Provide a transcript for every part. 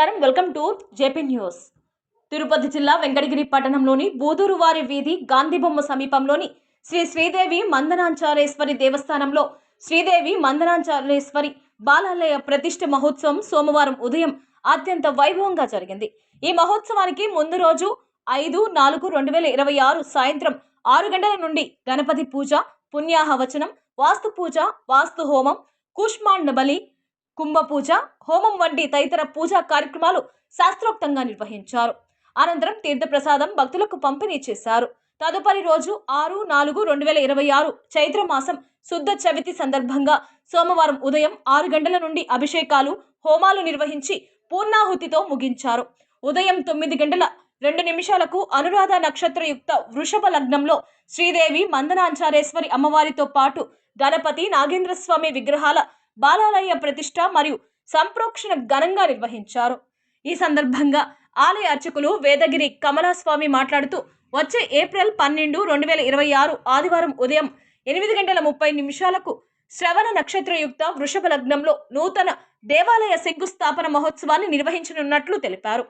నమస్కారం, welcome to JP news. Tirupati జిల్లా వెంకటగిరి పట్టణంలోని బూదూరువారి వీధి గాంధీబొమ్మ సమీపంలోని శ్రీ శ్రీదేవి మందనాంచారేశ్వరి దేవస్థానంలో శ్రీదేవి మందనాంచారేశ్వరి బాలాలయ ప్రతిష్ఠ మహోత్సవం సోమవారం ఉదయం అత్యంత వైభవంగా జరిగింది. ఈ మహోత్సవానికి ముందు రోజు 5/4/2026 సాయంత్రం 6 గంటల నుండి గణపతి పూజ, పుణ్యాహవచనం, వాస్తు పూజ, వాస్తు హోమం, కుష్మాండ బలి, కుంభపూజ, హోమం వంటి తదితర పూజా కార్యక్రమాలు శాస్త్రోక్తంగా నిర్వహించారు. అనంతరం తీర్థప్రసాదం భక్తులకు పంపిణీ చేశారు. తదుపరి రోజు 6/4/2026 చైత్రమాసం శుద్ధ చవితి సందర్భంగా సోమవారం ఉదయం 6 గంటల నుండి అభిషేకాలు, హోమాలు నిర్వహించి పూర్ణాహుతితో ముగించారు. ఉదయం 9:02 అనురాధ నక్షత్రయుక్త వృషభ లగ్నంలో శ్రీదేవి మందనాంచారేశ్వరి అమ్మవారితో పాటు గణపతి, నాగేంద్రస్వామి విగ్రహాల బాలాలయ ప్రతిష్ఠ మరియు సంప్రోక్షణ ఘనంగా నిర్వహించారు. ఈ సందర్భంగా ఆలయ అర్చకులు వేదగిరి కమలాస్వామి మాట్లాడుతూ వచ్చే ఏప్రిల్ 12, 2026 ఆదివారం ఉదయం 8:30 శ్రవణ నక్షత్రయుక్త వృషభ లగ్నంలో నూతన దేవాలయ శంకుస్థాపన మహోత్సవాన్ని నిర్వహించనున్నట్లు తెలిపారు.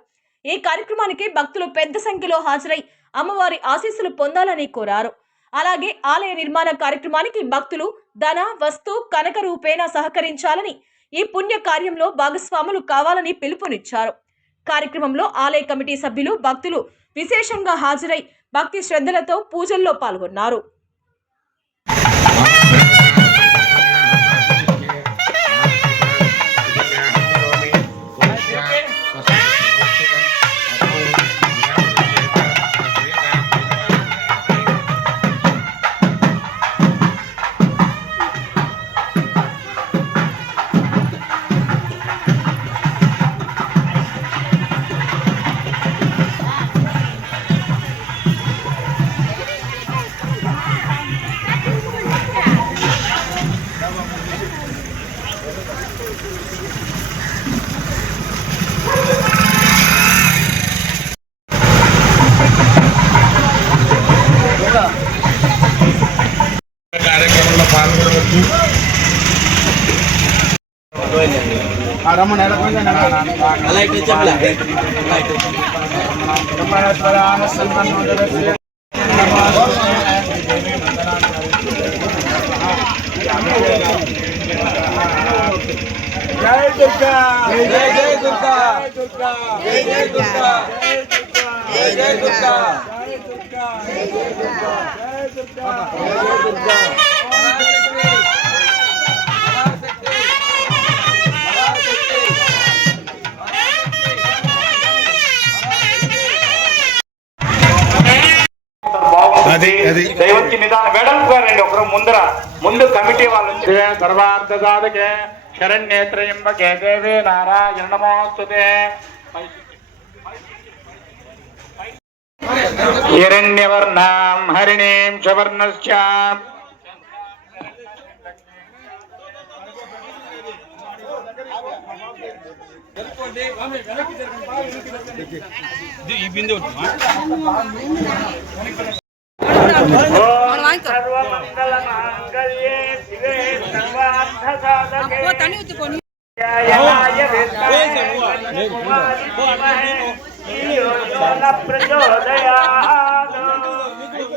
ఈ కార్యక్రమానికి భక్తులు పెద్ద సంఖ్యలో హాజరై అమ్మవారి ఆశీస్సులు పొందాలని కోరారు. అలాగే ఆలయ నిర్మాణ కార్యక్రమానికి భక్తులు ధన, వస్తు, కనక రూపేణ సహకరించాలని, ఈ పుణ్య కార్యంలో భాగస్వాములు కావాలని పిలుపునిచ్చారు. కార్యక్రమంలో ఆలయ కమిటీ సభ్యులు, భక్తులు విశేషంగా హాజరై భక్తి శ్రద్ధలతో పూజల్లో పాల్గొన్నారు. కార్యక్రమంలో పాల్గొనవచ్చు. జై దుర్గా, జై జై దుర్గా, జై జై దుర్గా, జై జై దుర్గా, జై దుర్గా, జై దుర్గా, జై దుర్గా, జై దుర్గా. దైవకి నిదానం వెడల్పుగా రండి. ఒకరు ముందు కమిటీ వాళ్ళు సర్వార్థ సాధకే శరణ్యేత్రయంబకే దేవే నారాయణ నమోస్తుతే. హిరణ్యవర్ణాం హరిణీం చవర్ణశ్చాం సర్వమంగళమాంగళ్యే శివే సర్వార్థసాధకే ప్రచోదయాత్.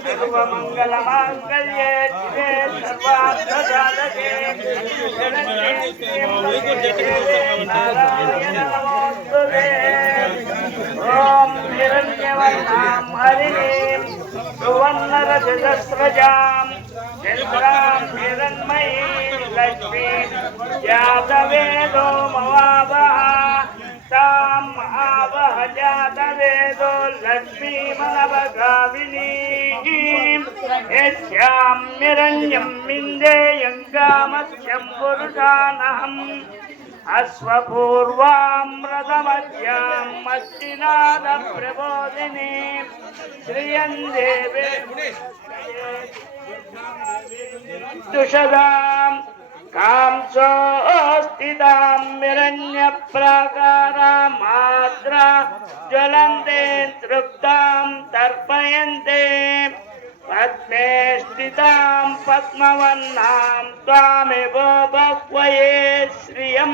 సర్వమంగళమాంగళ్యే శివే సర్వార్థసాధకే నారాయణ నమోస్తుతే. ఓం హిరణ్యవర్ణాం హరిణీం సువర్ణరజస్రజాం చంద్రాం హిరణ్మయీం లక్ష్మీం జాతవేదో మవావహ తాం ఆవహ జాతవేదో లక్ష్మీమనవగామినీం యస్యాం హిరణ్యం విందేయం గామస్యం పురుషానహం అశ్వపూర్వాం రథమధ్యాం మస్తినాద ప్రబోధినీం శ్రియం దేవే దుషదాం కాంసోస్థితాం హిరణ్యప్రాకారామాద్రా జ్వలంతే తృప్తాం తర్పయంతే పద్మే స్థితాం పద్మవర్ణాం త్వామివ బహ్వయే శ్రియం.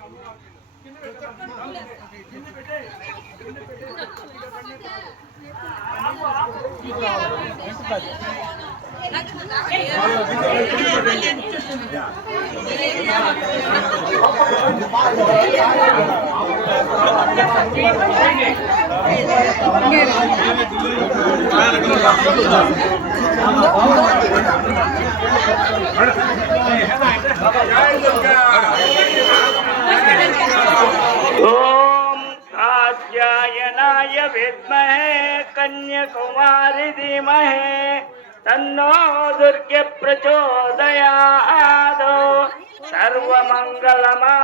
ओम कात्यायनाय विद्महे कन्याकुमारी धीमहि तन्नो दुर्गे प्रचोदयात् सर्वमंगलमा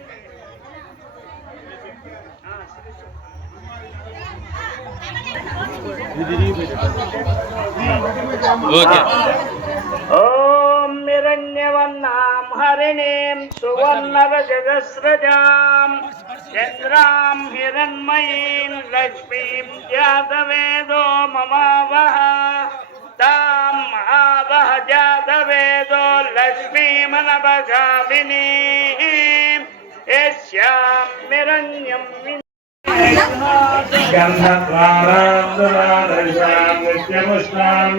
ओम हिरण्यवर्णां हरिणीं सुवर्णरजतस्रजां चन्द्रां हिरण्मयीं लक्ष्मीं जातवेदो ममावह तां महावह जातवेदो लक्ष्मीमनभगामिनीं यस्यां हिरण्यं गन्धद्वारां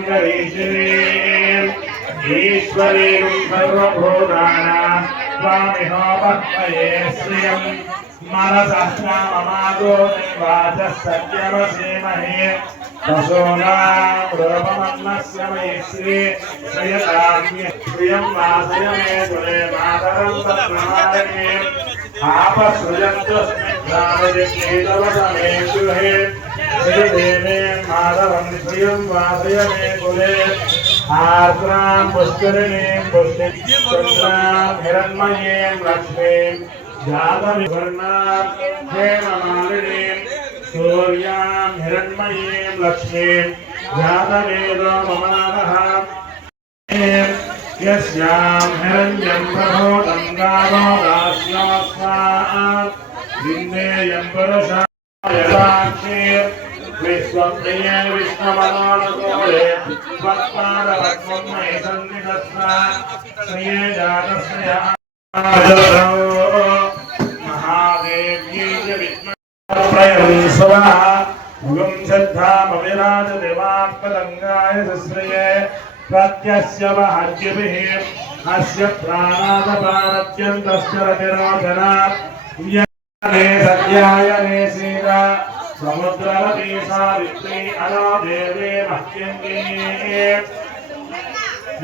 करीश्वरीम् ईश्वरीं सर्वभूतानां स्वामिनो पद्मये श्रियं मनसहस्रममादो निवाचः सत्यमसीमहे पशूनां रूपमन्नस्य मयि श्रियतां श्रियं वासय मे कुले मातरं तत्प्रमादये आपसृजन्तु स्निग्धावदिकेतवसमे गृहे श्रीदेवे माधवं श्रियं वासय मे कुले आर्द्रां पुष्करिणीं पुष्टिचन्द्रां हिरण्मयीं लक्ष्मीं जातविवर्णां हेममालिनीं सूर्यां हिरण्मयीं लक्ष्मीं जातवेदो ममावह यस्यां हिरण्यं प्रभूतं गावो दास्योऽस्मात् विन्देयं पुरुषायताक्षीर् विश्वप्रिये विष्णुमनोनुकूले त्वत्पादपद्ममयि सन्निधत्ता श्रिये जातस्य महादेव्यै च विद्महे स्वाहा गुं श्रद्धामविराजदेवात्मदङ्गाय सुश्रिये प्रत्यस्य वहर्यभिः अस्य प्राणादपानत्यन्तस्य रतिरोचनात् यने सत्यायने सीता समुद्रवती सावित्री अनो देवे मह्यङ्गे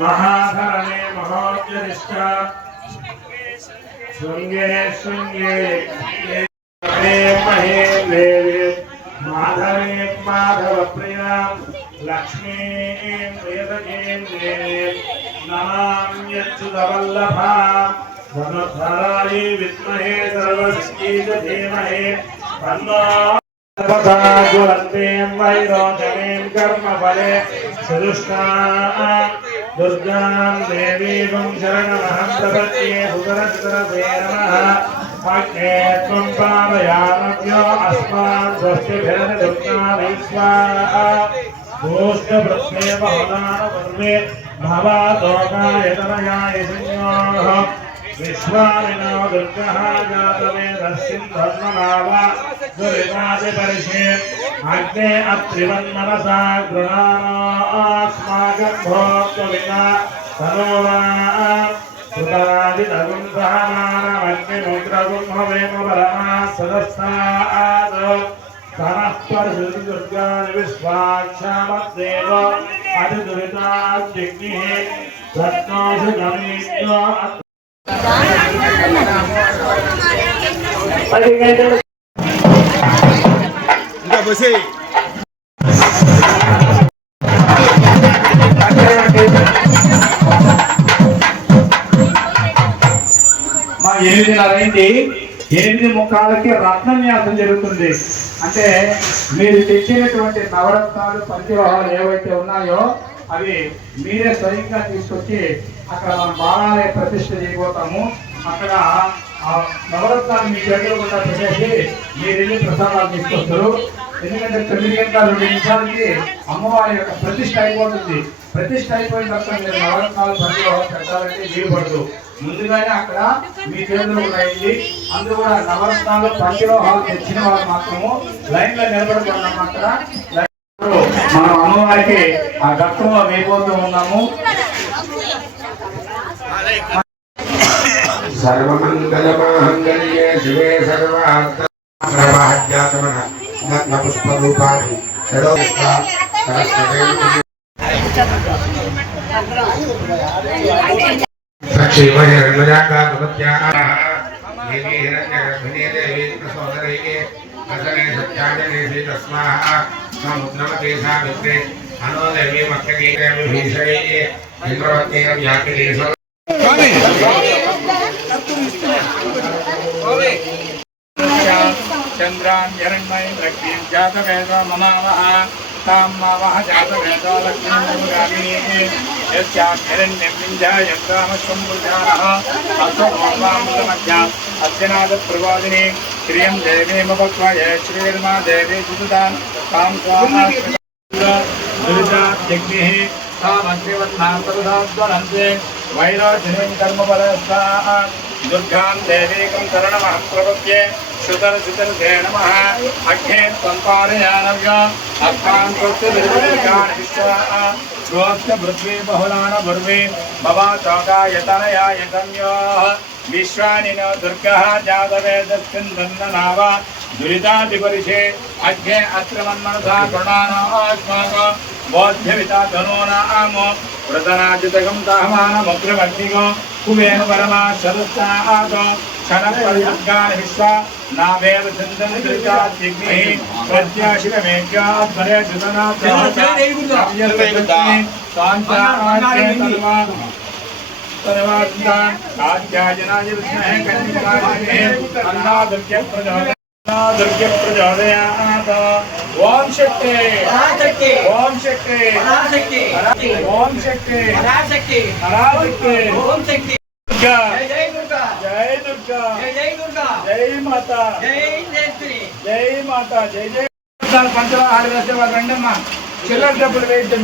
महाधरणे महोद्यनिष्ठा शृङ्गे शृङ्गे महे देवे माधवे माधवप्रिया लक्ष्मीं वेदकीं देवीं नमाम्यच्युतवल्लभा धनुर्धरायै विद्महे सर्वशक्तियै च धीमहि तन्नो ज्वलन्तीं वैरोचनीं कर्मफले सुदुष्टां दुर्गां देवीं शरणमहं प्रपद्ये सुतरसुतरसे नमः अग्ने त्वं पावयामभ्यो अस्मान् स्वस्तिभिर्निदुर्गाभिः स्वाहा भूष्टवृत्ते बहुदानवर्णे भवातोकायतनयाय संयोः विश्वामिनो दुर्गः जातवेदस्सिन्धर्मनावा दुरितादिपरिषे अग्ने अत्रिवन्मनसा गृणानास्माकं भोक्तविना तनोवा सुतादितगुं सहमानमग्निमुद्रगुं भवेम परमा सदस्तात् तनः परशुर्दुर्गानि विश्वाक्षामद्देव अधिदुरिताद्यग्निः रत्नोषु गमीत्यो ఇంకా బసే మా 8:30 8:45కి రత్నన్యాసం జరుగుతుంది. అంటే మీరు తెచ్చినటువంటి నవరత్నాలు పంచలోహాలు ఏవైతే ఉన్నాయో అవి మీరే స్వయంగా తీసుకొచ్చి అక్కడ మనం బాణాలయ ప్రతిష్ఠ చేయబోతాము. అక్కడ ఆ నవరత్నాలు మీ చేతులు కూడా పెట్టేసి మీరు వెళ్ళి ప్రసాదాలు తీసుకొస్తారు. ఎందుకంటే 9 గంటల 2 నిమిషాలకి అమ్మవారి యొక్క ప్రతిష్ఠ అయిపోతుంది. ప్రతిష్ఠ అయిపోయిన తర్వాత మీరు నవరత్నాలు పంచలోహాలు పెట్టాలంటే వీలు పడదు. ముందుగానే అక్కడ మీ చేతులు రాయండి. అందరూ కూడా నవరత్నాలు పంచలోహాలు తెచ్చిన వాళ్ళు మాత్రము లైన్ లో నిలబడుతున్నాము. అక్కడ మనం అమ్మవారికి ఆ గతంలో వేయబోతూ ఉన్నాము. సర్వమంగళమాంగళ్యే శివే సర్వార్థ ప్రవాహ్యాతమన పుష్పరూపాణి चंद्रां हिरण्मयीं लक्ष्मीं जातवेदो ममावः तां मावः जातवेदो लक्ष्मीं मुरारिणीः यस्यां हिरण्यं विञ्जायन्तामश्वं पुरुषाणः अर्थमोर्वामृतमध्याम् अद्यनादप्रवादिनी श्रियं देवीमपक्वये श्रीर्मा देवी सुततां तां स्वाहा दुरिताग्निः तामग्निवत्नान्तरुधाद्वनन्ते वैरोचनीं कर्मफलस्ताः दुर्गां देवीकं शरणमहं प्रपद्ये सुतरसुतर्थे नमः अग्ने सम्पादयानव्य अस्मान् कृत्यविर्विर्गान् विश्वाः गोस्य पृथ्वी बहुलान भुर्वे भवा चौकायतनयाय संयोः विश्वानि न दुर्गः जातवेदस्कन्दन्ननाव दुरितादिपरिषे अग्ने अत्र मन्मनसा कृणानो अस्माकं बोध्यविता धनूनाम व्रतनाजितकं ताहमानमग्रमग्निको कुवेन परमा शरस्ताः क्षणपरिवर्गान् विश्वा नावेद चन्दन दृजाग्निः प्रत्याशिरमेघ्यात्मरे सर्वान्तान् कात्यायनाय विद्महे कन्यकाय अन्नादुर्गे प्रचोदयात् ओम शक्ति ओम शक्ति ओम शक्ति पराशक्ति ओम शक्ति दुर्गा जय दुर्गा जय दुर्गा जय दुर्गा जय माता जय जयश्री जय माता जय जय पंचवाहार वेसे वाळ्ळु రండమ్మ చిల్లర డబ్బులు వేయండి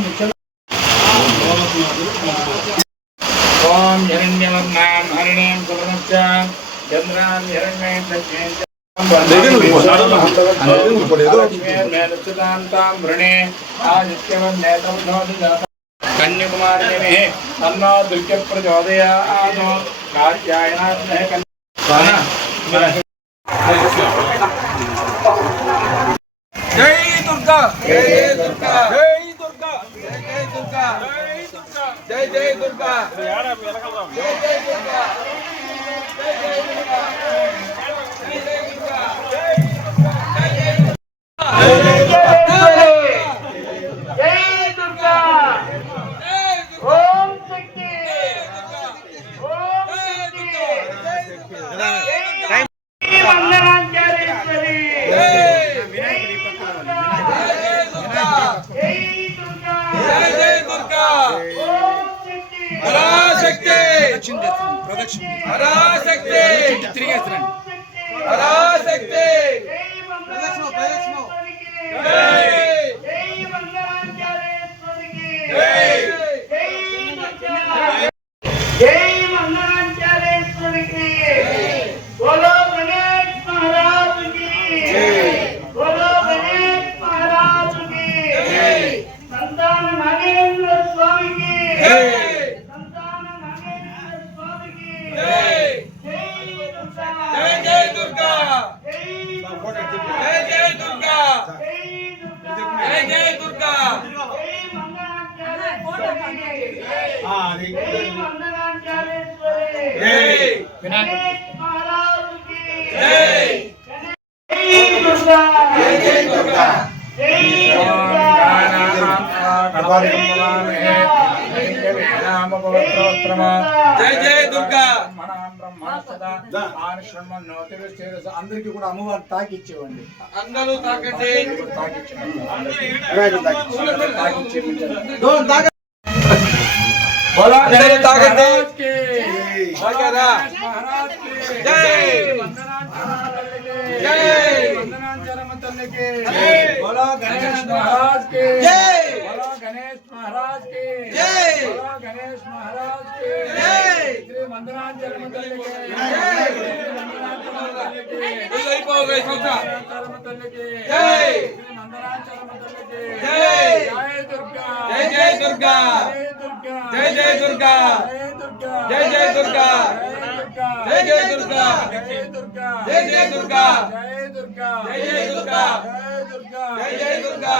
ओम हिरण्यवर्णां हरिणीं सुवर्णश्च चन्द्रां हिरण्मयीं लक्ष्मीं कन्याकुमारी अन्नो दुर्गे प्रचोदयात् कात्यायनात्महे जय दुर्गा जय दुर्गा जय दुर्गा जय दुर्गा जय जय दुर्गा जय जय दुर्गा जय जय दुर्गा जय जय दुर्गा అందరికి కూడా అమ్మవారు తాకిచ్చేవండి అందరూ తాకండి बोलो गणेश महाराज के जय बोलो गणेश महाराज के जय बोलो गणेश महाराज के जय మందనాచరణ తల్లికి జై జై దుర్గా జై జై దుర్గా జై జై దుర్గా జై జై దుర్గా జై జై దుర్గా జై జై దుర్గా జై జై దుర్గా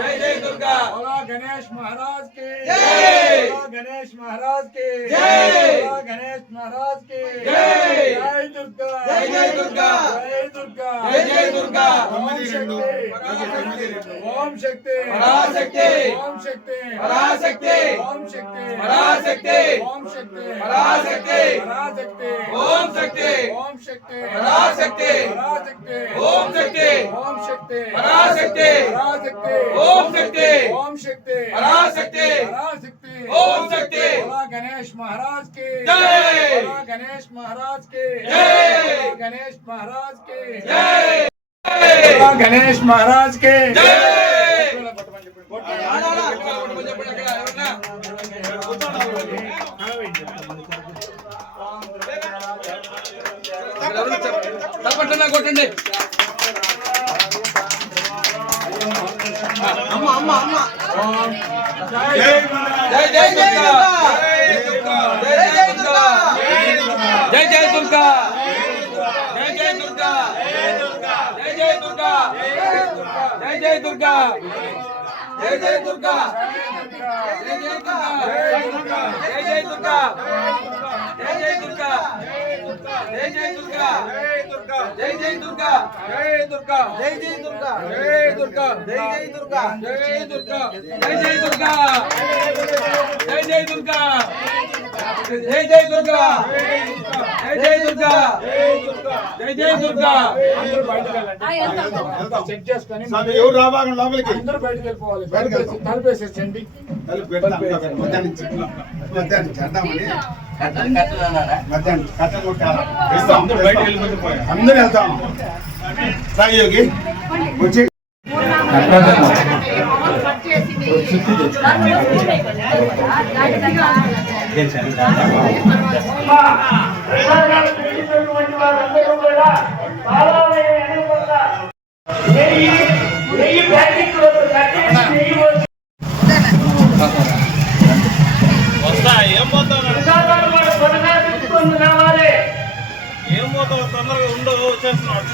जय जय दुर्गा बोला गणेश महाराज की जय बोला गणेश महाराज की जय बोला गणेश महाराज की जय जय दुर्गा जय जय दुर्गा जय दुर्गा जय जय दुर्गा ओम शक्ति पराशक्ति ओम शक्ति पराशक्ति ओम शक्ति पराशक्ति ओम शक्ति पराशक्ति पराशक्ति ओम शक्ति पराशक्ति पराशक्ति ओम शक्ति पराशक्ति पराशक्ति ओम शक्ति पराशक्ति पराशक्ति ओम शक्ति बोला गणेश महाराज की जय बोला गणेश महाराज की जय गणेश महाराज की जय बोला गणेश महाराज की जय తప్పకుండా కొట్టండి అమ్మ అమ్మ అమ్మ జై జై దుర్గా జై జై దుర్గా జై జై దుర్గా జై జై దుర్గా జై జై దుర్గా జై జై దుర్గా జై జై దుర్గా జై జై దుర్గా జై జై దుర్గా జై జై దుర్గా జై జై దుర్గా జై జై దుర్గా జై దుర్గా జై జై దుర్గా జై దుర్గా జై జై దుర్గా జై దుర్గా జై జై దుర్గా జై జై దుర్గా జై జై దుర్గా జై జై దుర్గా జై జై దుర్గా అందరూ బయటికి వెళ్ళండి చెక్ చేసుకొని ఎవరు రాబాగం లోపలికి అందరూ బయటికి వెళ్ళిపోవాలి తలుపేసేసండి మధ్యాహ్నం అందరూ బయటికి వెళ్ళిపోతే అందరూ వెళ్తాం సాగియోగి వచ్చి ఏం పోతావు తొందరగా ఉండవు వచ్చేస్తున్నాడు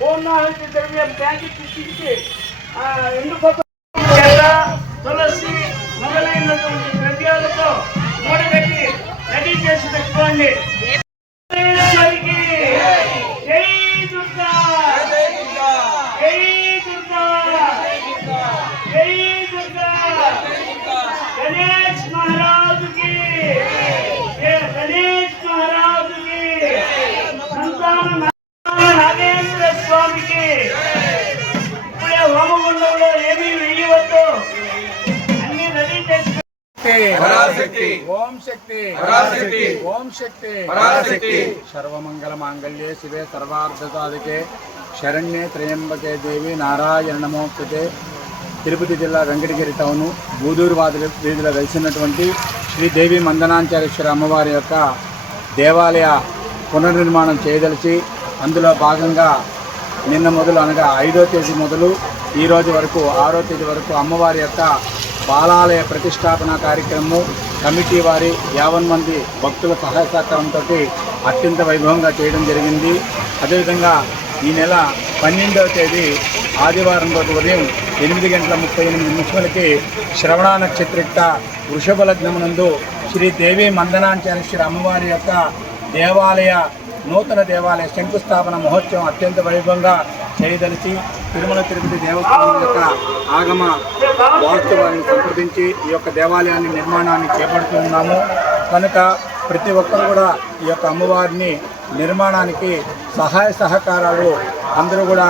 పూర్ణాహుతి ద్రవ్యం ప్యాకెట్ తీసుకొచ్చి తులసి మొదలైనటువంటి ద్రవ్యాలతో మూడగట్టి రెడీ చేసి పెట్టుకోండి. జై దుర్గా జై దుర్గా జై దుర్గా గణేష్ మహారాజుకి గణేష్ మహారాజుకి సంతాన నాగేంద్ర స్వామికి ఇప్పుడే హోమగుండంలో ఏమీ వెయ్యవద్దు, అన్ని రెడీ చేసి పరాశక్తి ఓం శక్తి పరాశక్తి ఓం శక్తి పరాశక్తి సర్వమంగళ మాంగళ్యే శివే సర్వార్థసాధికే శరణ్యే త్రయంబకే దేవి నారాయణ నమోస్తుతే. తిరుపతి జిల్లా వెంకటగిరి టౌను బూదూరు వీధిలో వెలిసినటువంటి శ్రీదేవి మందనాంచారేశ్వర అమ్మవారి యొక్క దేవాలయ పునర్నిర్మాణం చేయదలిచి అందులో భాగంగా నిన్న మొదలు అనగా 5వ తేదీ మొదలు ఈరోజు వరకు 6వ తేదీ వరకు అమ్మవారి యొక్క బాలాలయ ప్రతిష్టాపన కార్యక్రమం కమిటీ వారి 50 మంది భక్తుల సహాయ సహకారంతో అత్యంత వైభవంగా చేయడం జరిగింది. అదేవిధంగా ఈ నెల 12వ తేదీ ఆదివారం రోజు ఉదయం 8:38 శ్రవణ నక్షత్రిక వృషభ లగ్నమునందు శ్రీదేవి మందనాంచారేశ్వర అమ్మవారి యొక్క దేవాలయ నూతన దేవాలయ శంకుస్థాపన మహోత్సవం అత్యంత వైభవంగా చేయదలిచి తిరుమల తిరుపతి దేవస్థానం యొక్క ఆగమ వాస్తవాన్ని సంప్రదించి ఈ యొక్క దేవాలయాన్ని నిర్మాణాన్ని చేపడుతున్నాము. కనుక ప్రతి ఒక్కరు కూడా ఈ యొక్క అమ్మవారిని నిర్మాణానికి సహాయ సహకారాలు అందరూ కూడా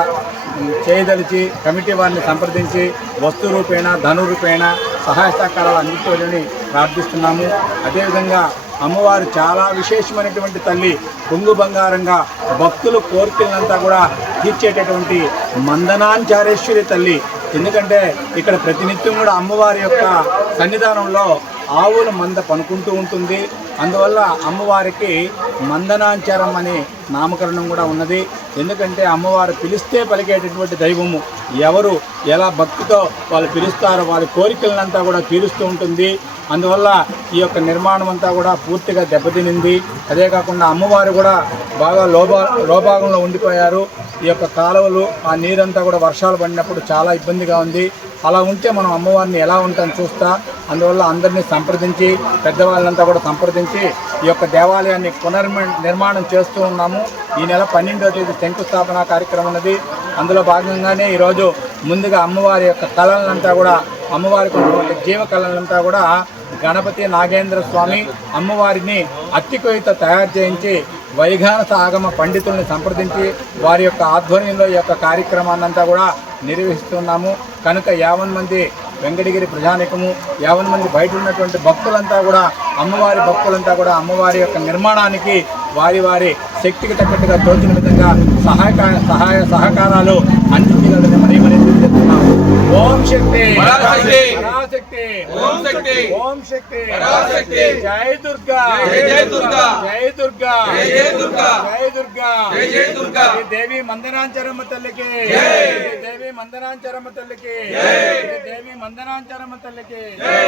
చేయదలిచి కమిటీ వారిని సంప్రదించి వస్తు రూపేణ ధను రూపేణ సహాయ సహకారాలు అందించవలని ప్రార్థిస్తున్నాము. అదేవిధంగా అమ్మవారు చాలా విశేషమైనటువంటి తల్లి, కొంగు బంగారంగా భక్తులు కోరికలంతా కూడా తీర్చేటటువంటి మందనాంచారేశ్వరి తల్లి. ఎందుకంటే ఇక్కడ ప్రతినిత్యం కూడా అమ్మవారి యొక్క సన్నిధానంలో ఆవుల మంద పనుకుంటూ ఉంటుంది. అందువల్ల అమ్మవారికి మందనాంచరం అని నామకరణం కూడా ఉన్నది. ఎందుకంటే అమ్మవారు పిలిస్తే పలికేటటువంటి దైవము. ఎవరు ఎలా భక్తితో వాళ్ళు పిలుస్తారో వాళ్ళ కోరికలనంతా కూడా తీరుస్తూ ఉంటుంది. అందువల్ల ఈ యొక్క నిర్మాణం అంతా కూడా పూర్తిగా దెబ్బతినింది. అదే కాకుండా అమ్మవారు కూడా బాగా లోభాగంలో ఉండిపోయారు. ఈ యొక్క కాలువలు ఆ నీరంతా కూడా వర్షాలు పడినప్పుడు చాలా ఇబ్బందిగా ఉంది. అలా ఉంటే మనం అమ్మవారిని ఎలా ఉంటాం చూస్తా. అందువల్ల అందరినీ సంప్రదించి పెద్దవాళ్ళంతా కూడా సంప్రదించి ఈ యొక్క దేవాలయాన్ని నిర్మాణం చేస్తూ ఉన్నాము. ఈ నెల 12వ తేదీ శంకుస్థాపన కార్యక్రమం ఉన్నది. అందులో భాగంగానే ఈరోజు ముందుగా అమ్మవారి యొక్క కళలంతా కూడా అమ్మవారికి ఉన్నటువంటి జీవ కళలంతా కూడా గణపతి నాగేంద్ర స్వామి అమ్మవారిని అత్తికొయ్యతో తయారు చేయించి వైఘానస ఆగమ పండితుల్ని సంప్రదించి వారి యొక్క ఆధ్వర్యంలో ఈ యొక్క కార్యక్రమాన్నంతా కూడా నిర్వహిస్తున్నాము. కనుక 50 మంది వెంకటగిరి ప్రజానికము 50 మంది బయట ఉన్నటువంటి భక్తులంతా కూడా అమ్మవారి భక్తులంతా కూడా అమ్మవారి యొక్క నిర్మాణానికి వారి వారి శక్తికి తగ్గట్టుగా తోచిన విధంగా సహాయ సహకారాలు అందించగలని మరీ తెలియజేస్తున్నాము. ఓం శక్తి పరాశక్తి ఓం శక్తి ఓం శక్తి పరాశక్తి జై దుర్గా జై దుర్గా జై దుర్గా జై దుర్గా జై దుర్గా జై దుర్గా దేవి మందనాంచరమ్మ తల్లికి జై దేవి మందనాంచరమ్మ తల్లికి జై దేవి మందనాంచరమ్మ తల్లికి జై